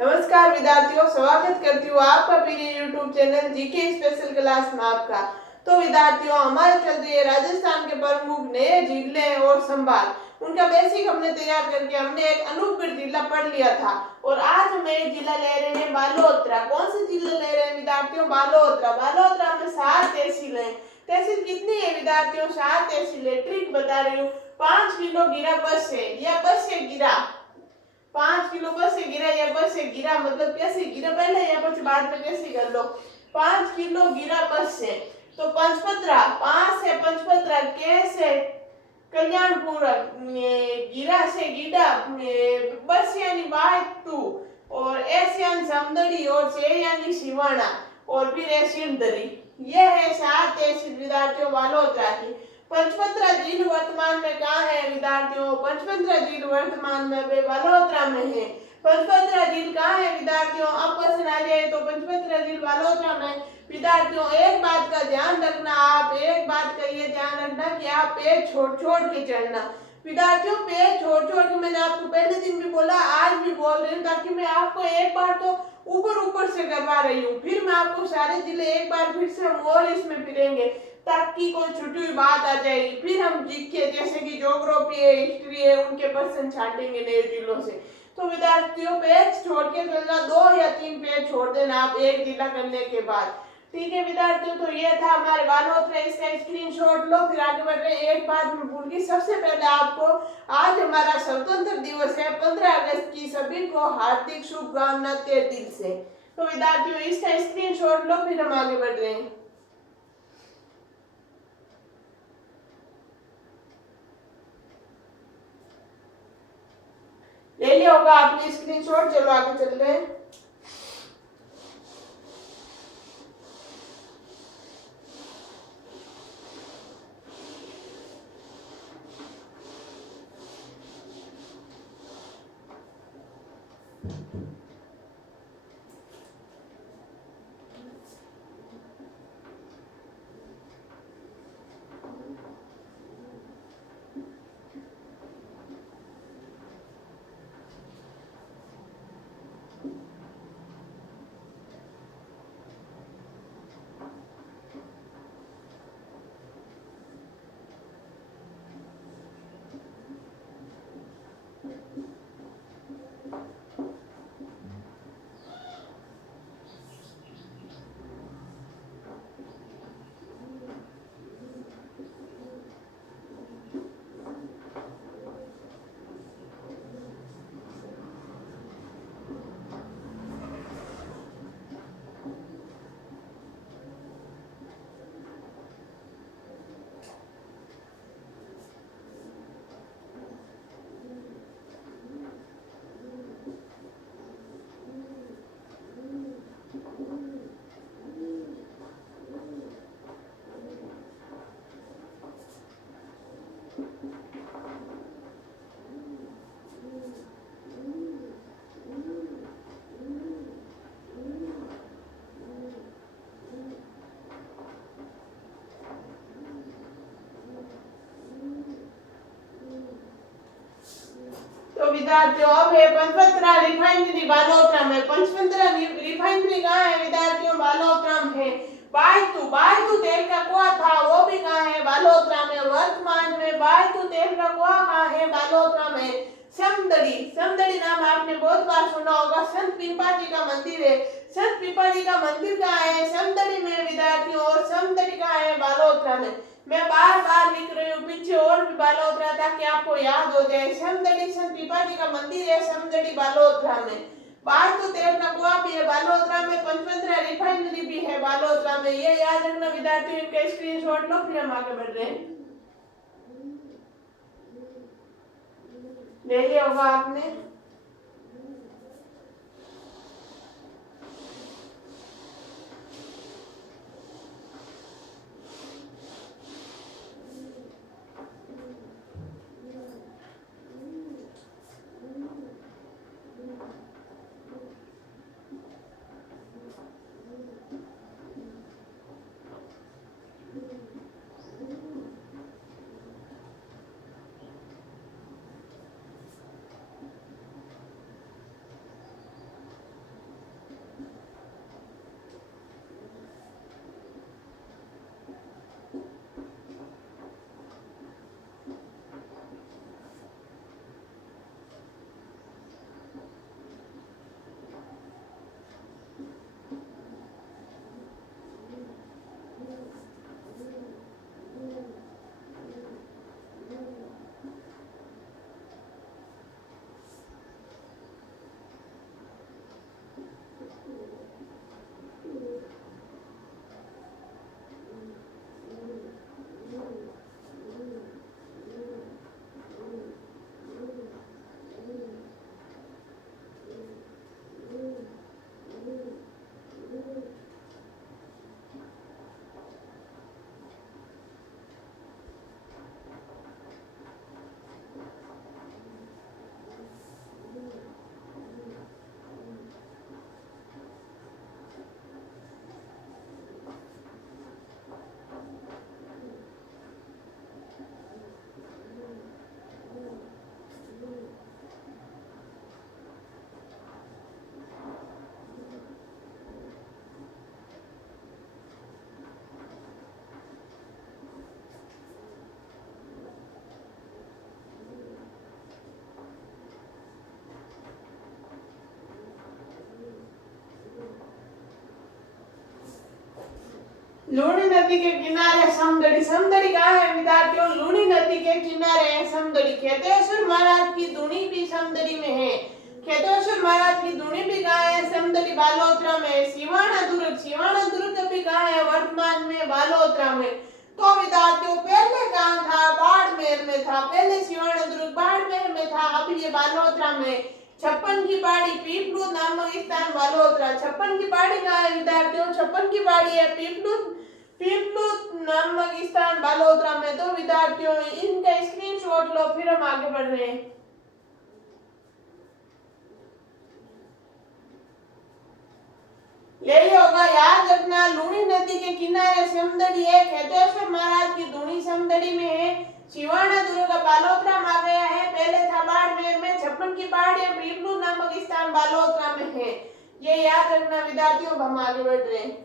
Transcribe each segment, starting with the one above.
नमस्कार विद्यार्थियों, स्वागत करती हूँ आपका मेरे YouTube channel GK special class में आपका। तो विद्यार्थियों, हमारे चल रही है राजस्थान के प्रमुख नए जिले और संभाग, उनका बेसिक हमने तैयार करके हमने एक अनूपगढ़ जिला पढ़ लिया था। और आज हम एक जिला ले रहे हैं बालोतरा। कौन सा जिला ले रहे हैं विद्यार्थियों? बालोतरा। बालोतरा में 7 तहसील है। तहसील कितनी है विद्यार्थियों? 7 तहसील है। ट्रिक बता रही हूँ, 5 किलो गिरा बस से, या बस से गिरा 5 किलो बस से गिरा या बस से गिरा, मतलब कैसे गिरा पहले या बस बाद में कैसे कर लो। 5 किलो गिरा बस से, तो पंचपत्रा, 5 से पंचपत्रा, के से कल्याणपुर, गिरा से गिडा, बस यानी बाय 2, और एस यानी समदड़ी, और से यानी सिवाना, और फिर है सिरदरी। ये है 7 तहसील विद्यार्थियों बालोतरा की। पंचपत्रा झील वर्तमान में कहाँ है विद्यार्थियों? पंचपत्रा झील वर्तमान में बालोतरा में है। पंचपत्रा झील कहाँ है विद्यार्थियों? अब क्वेश्चन आ जाए तो पंचपत्रा झील बालोतरा में। विद्यार्थियों, एक बात का ध्यान रखना, आप एक बात का ये ध्यान रखना कि आप पेज छोड़ छोड़ के चलना। विद्यार्थियों, पेज छोड़ छोड़ के, मैंने आपको पहले दिन भी बोला, आज भी बोल रही हूँ, ताकि मैं आपको एक बार तो ऊपर ऊपर से करवा रही हूँ, फिर मैं आपको सारे जिले एक बार फिर से हम और इसमें फिरेंगे, ताकि कोई छुट्टी हुई बात आ जाएगी। फिर हम जीके, जैसे कि ज्योग्राफी है, हिस्ट्री है, उनके क्वेश्चन छाटेंगे नए जिलों से। तो विद्यार्थियों, पेज छोड़ के चलना, 2 या 3 पेज छोड़ देना आप एक जिला करने के बाद। ठीक है विद्यार्थियों, तो ये था हमारे बालोतरा, इसका स्क्रीनशॉट लो, फिर आगे बढ़ रहे। एक बात मैं भूल गई, सबसे पहले आपको, आज हमारा स्वतंत्र दिवस है, 15 अगस्त की सभी को हार्दिक शुभकामना तहे दिल से। तो विद्यार्थियों, इसका स्क्रीनशॉट लो, फिर हम आगे बढ़ रहे हैं। ले लिया होगा आपने स्क्रीनशॉट, चलो आगे चल रहे हैं। तो विद्यार्थियों, अब है पंचपत्रा रिफाइनरी बालोतरा में। पंचपत्रा रिफाइनरी कहाँ है विद्यार्थियों? बालोतरा में है। बायतू तेल का कुआं था, वो भी कहाँ है? बालोतरा में। वर्तमान में बायतू तेल का कुआं कहाँ है? बालोतरा में। समदड़ी नाम आपने बहुत बार सुना होगा, संत पीपा जी का मंदिर है। संत पीपा जी का मंदिर कहाँ है? समदड़ी में विद्यार्थियों, और समदड़ी कहाँ है? बालोतरा में। मैं बार बार लिख रही हूँ, पीछे और भी बालोतरा, ताकि आपको याद हो जाए। समदड़ी संत पीपा जी का मंदिर है, समदड़ी बालोतरा में। बायतू तेल का कुआं भी है बालोतरा में। पंचपत्रा रिफाइनरी भी है बालोतरा में। ये याद रखना विद्यार्थियों, इनका स्क्रीनशॉट लो, फिर हम आगे बढ़ रहे हैं। ले लिया होगा आपने। लूणी नदी के किनारे समदड़ी। समदड़ी कहाँ है विद्यार्थियों? लूणी नदी के किनारे है समदड़ी। खेतेश्वर महाराज की धुनी भी समदड़ी में है। खेतेश्वर महाराज की धुनी भी कहाँ है? समदड़ी बालोतरा में। सिवाना दुर्ग, सिवाना दुर्ग भी कहाँ है? वर्तमान में बालोतरा में। तो विद्यार्थियों पहले कहाँ था? बाड़मेर में था। पहले सिवाना दुर्ग बाड़मेर में था, अब ये बालोतरा में। छप्पन की पहाड़ी पीपलू नामक स्थान बालोतरा। छप्पन की पहाड़ी कहाँ है विद्यार्थियों? छप्पन की पहाड़ी है पीपलू, पीपलू नामक स्थान बालोतरा में। तो विद्यार्थियों इनका स्क्रीनशॉट लो, फिर हम आगे बढ़ रहे हैं। ले लिया होगा, याद रखना लूणी नदी के किनारे समदड़ी है। खेतेश्वर महाराज की धुनी समदड़ी में है। सिवाना दुर्ग बालोतरा में आ गया है, पहले था बाड़मेर में। छप्पन की पहाड़ी पीपलू नामक स्थान बालोतरा में है। ये याद रखना विद्यार्थियों। हम आगे बढ़ रहे हैं।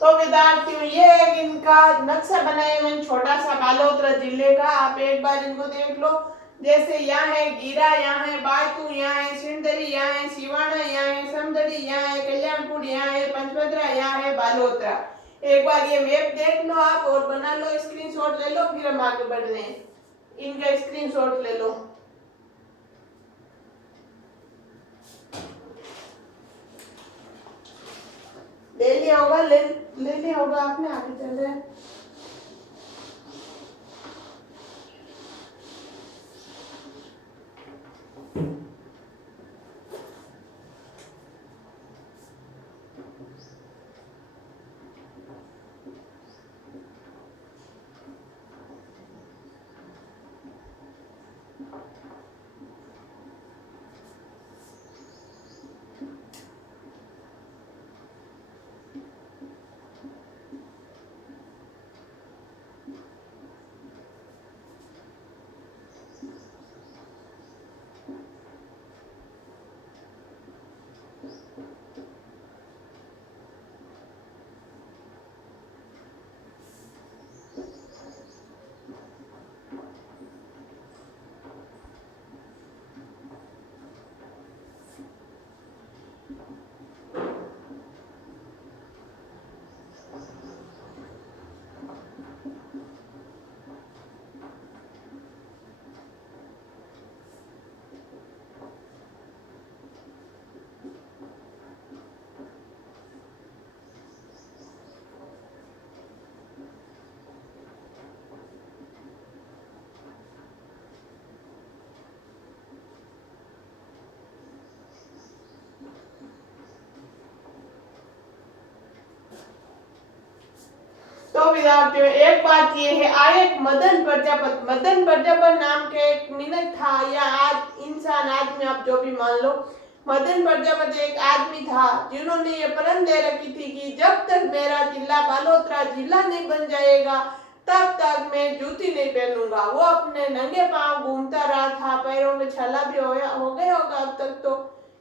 तो विद्यार्थियों ये एक इनका नक्शा बनाया मैंने छोटा सा बालोतरा जिले का। आप एक बार इनको देख लो। जैसे यहाँ है गिरा, यहाँ है बायतू, यहाँ है सिंदरी, यहाँ है सिवाना, यहाँ है समदड़ी, यहाँ है कल्याणपुर, यहाँ है पंचभद्रा, यहाँ है बालोतरा। एक बार ये मैप देख लो आप और बना लो, स्क्रीनशॉट ले लो, फिर हम आगे बढ़ रहे हैं। इनका स्क्रीनशॉट ले लो। ले लिया होगा, ले लिया होगा आपने, आगे चल रहे हैं। तो विद्यार्थियों एक बात ये है, आयक मदन प्रजापति, मदन प्रजापति नाम के एक मिनट था या आज इंसान आदमी आप जो भी मान लो, मदन प्रजापति एक आदमी था जिन्होंने ये प्रण दे रखी थी कि जब तक मेरा जिला बालोतरा जिला नहीं बन जाएगा तब तक मैं जूती नहीं पहनूंगा। वो अपने नंगे पांव घूमता रहा था, पैरों में छाला भी हो गया होगा अब तक। तो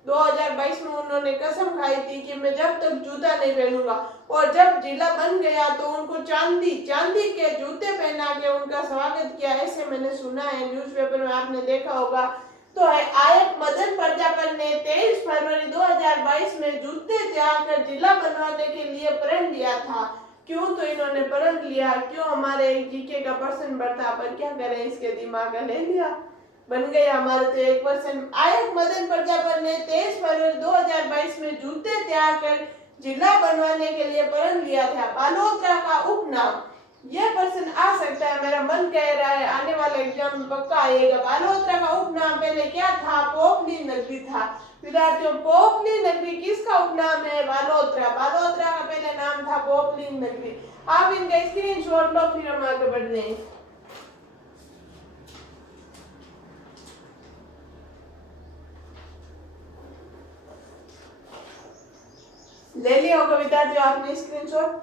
2022 में उन्होंने कसम खाई थी कि मैं जब तक जूता नहीं पहनूंगा। और जब जिला बन गया तो उनको चांदी के जूते पहना के उनका स्वागत किया, ऐसे मैंने सुना है, न्यूज़पेपर में आपने देखा होगा। तो है आयक मदन प्रजापति ने 23 फरवरी 2022 में जूते त्याग कर जिला बनवाने के लिए प्रण लिया था। क्यों तो इन्होंने प्रण लिया, क्यों हमारे जीके का पर्सन बढ़ता, पर क्या करें, इसके दिमाग का ले लिया, बन गए हमारे तो 1%। आयक मदन प्रजापति ने 23 फरवरी 2022 में जूते त्याग कर जिला बनवाने के लिए प्रण लिया था। बालोतरा का उपनाम, यह प्रश्न आ सकता है, मेरा मन कह रहा है आने वाले एग्जाम में पक्का आएगा। बालोतरा का उपनाम पहले क्या था? पोपली नगरी था। विद्यार्थियों, पोपली नगरी किसका उपनाम है? बालोतरा। बालोतरा का पहले नाम था पोपली नगरी। आप इनका स्क्रीनशॉट लो, फिर हम आगे बढ़ रहे हैं। ले लिया होगा विद्यार्थियों आपने स्क्रीनशॉट।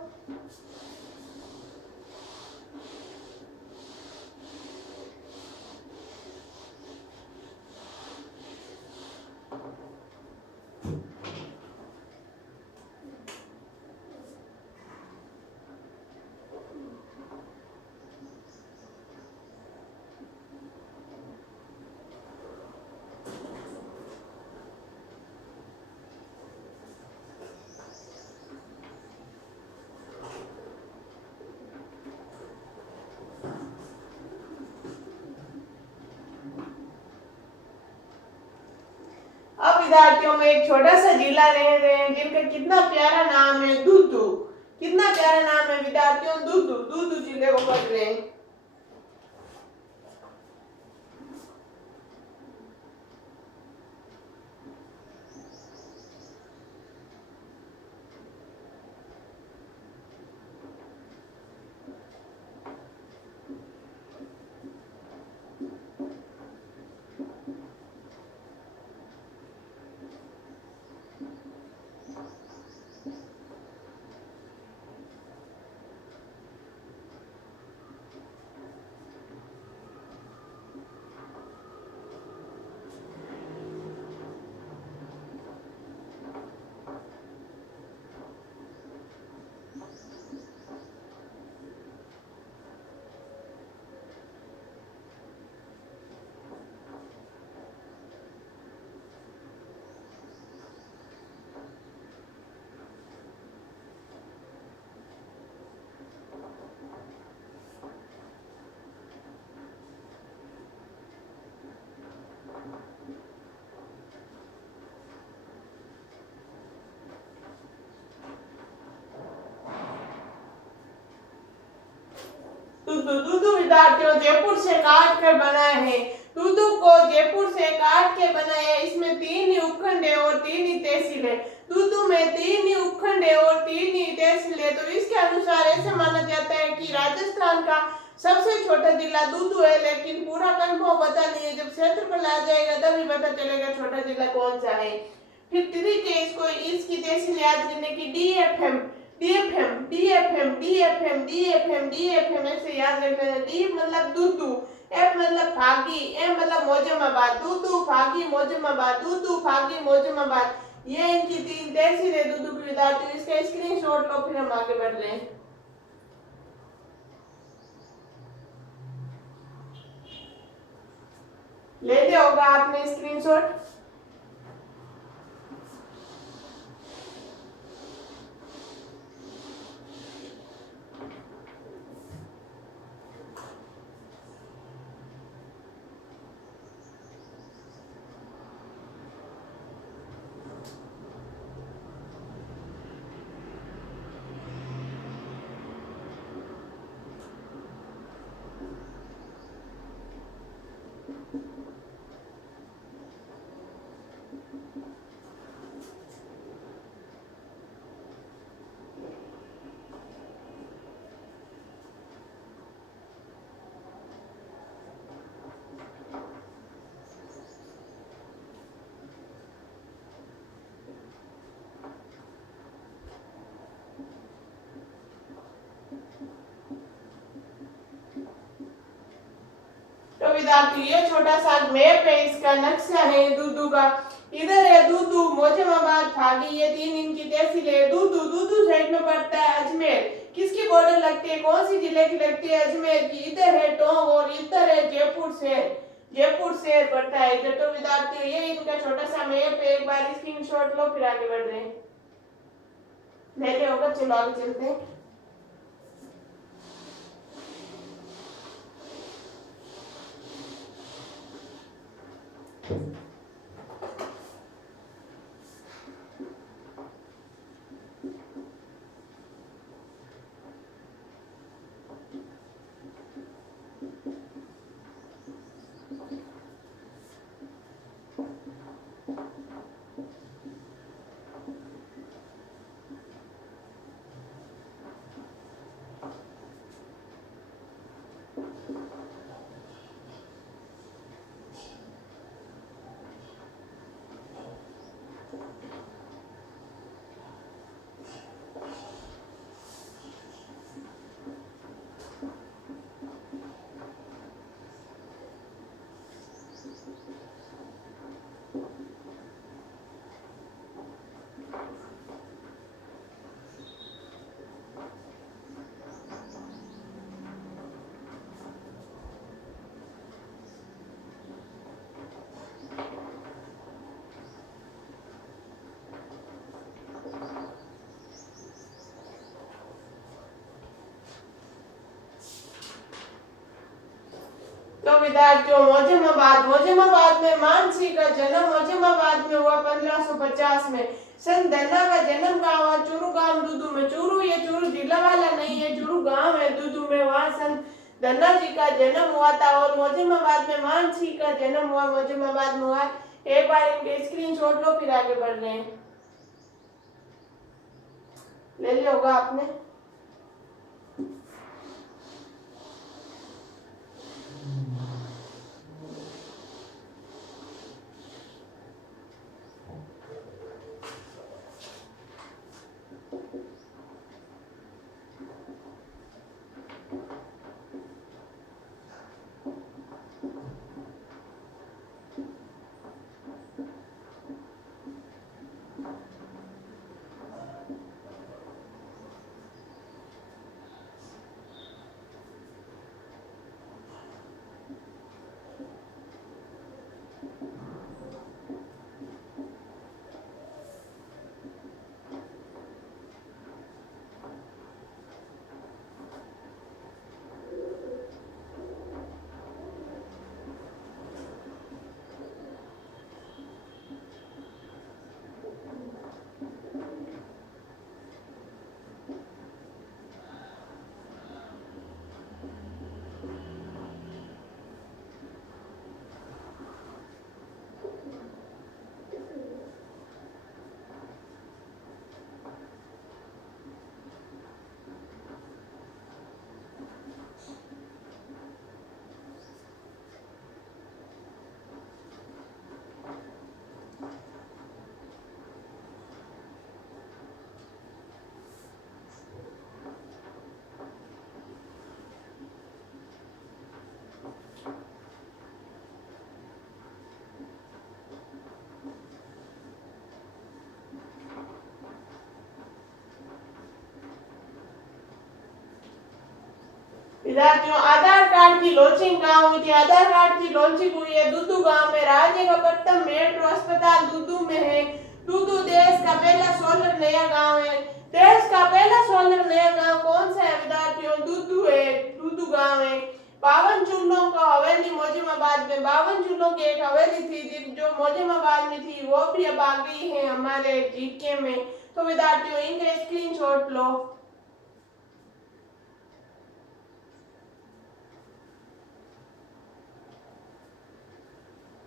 अब विद्यार्थियों में एक छोटा सा जिला रह रहे हैं जिनका कितना प्यारा नाम है, दूदू। कितना प्यारा नाम है विद्यार्थियों, दूदू। दूदू जिले को पढ़ रहे हैं। दूदू विद्यार्थियों जयपुर से काट कर बना है। दूदू को जयपुर से काट के बनाया। इसमें 3 ही उपखंड है और 3 ही तहसील है। दूदू में 3 ही उपखंड है और 3 ही तहसील है। तो इसके अनुसार ऐसे माना जाता है कि राजस्थान का सबसे छोटा जिला दूदू है, लेकिन पूरा कंफर्म पता नहीं है। जब क्षेत्रफल आ जाएगा तभी पता चलेगा छोटा जिला कौन सा है। फिर तरीके इसको इसकी तहसील याद करने की DFM DFM DFM DFM DFM DFM ऐसे याद रखना है। डी मतलब दूदू, एफ मतलब फागी, एम मतलब मोजमाबाद। दूदू फागी मोजमाबाद, दूदू फागी मोजमाबाद, ये इनकी 3 तहसील है दूदू की विद्यार्थियों। इसका स्क्रीनशॉट लो, फिर हम आगे बढ़ रहे हैं। ले लिया होगा आपने स्क्रीनशॉट। तो विद्यार्थी ये छोटा सा मैप है, इसका नक्शा है दूदू का। इधर है दूदू, मोजमाबाद, फागी, ये 3 इनकी तहसील है। दूदू दूदू साइड में पड़ता है अजमेर। किसकी बॉर्डर लगती है, कौन सी जिले की लगती है? अजमेर की। इधर है टोंक और इधर है जयपुर शहर। जयपुर शहर पड़ता है इधर। तो विद्यार्थियों ये इनका छोटा सा मैप है, एक बार स्क्रीनशॉट लो फिर आगे बढ़ रहे हैं। ले लिया होगा, चलो आगे चलते हैं। तो विद्यार्थियों मोजमाबाद में मानसी का जन्म मोजमाबाद में हुआ 1550 में। सन धन्ना का जन्म कहाँ हुआ? चूरू गांव दूदू में। चूरू ये चूरू जिला वाला नहीं है, चूरू गांव है दूदू में, वहां सन धन्ना जी का जन्म हुआ था। और मोजमाबाद में मानसी का जन्म हुआ, मोजमाबाद में हुआ। एक बार इनके स्क्रीनशॉट लो फिर आगे बढ़ रहे हैं। ले लिया होगा आपने। विद्यार्थियों आधार कार्ड की लॉन्चिंग कहाँ हुई थी? आधार कार्ड की लॉन्चिंग हुई है दूदू गांव में। राज्य का प्रथम मेट्रो अस्पताल दूदू में है। दूदू देश का पहला सोलर नया गांव है। देश का पहला सोलर नया गांव कौन सा है विद्यार्थियों? दूदू है, दूदू गांव है। 52 चूल्हों का हवेली मोजमाबाद में। 52 चूल्हों की एक हवेली थी जो मोजमाबाद में थी, वो भी अब आ गई है हमारे जीके में। तो विद्यार्थियों इनके स्क्रीनशॉट लो।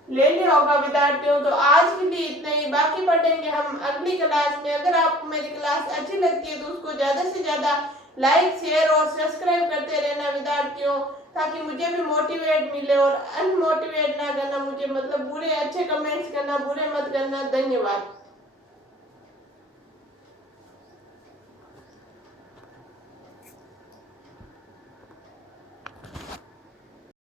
ले लिया होगा विद्यार्थियों। तो आज के लिए इतना ही, बाकी पढ़ेंगे हम अगली क्लास में। अगर आपको मेरी क्लास अच्छी लगती है तो उसको ज्यादा से ज्यादा लाइक शेयर और सब्सक्राइब करते रहना विद्यार्थियों, ताकि मुझे भी मोटिवेट मिले। और अनमोटिवेट ना करना मुझे, मतलब बुरे अच्छे कमेंट्स करना, बुरे मत करना। धन्यवाद।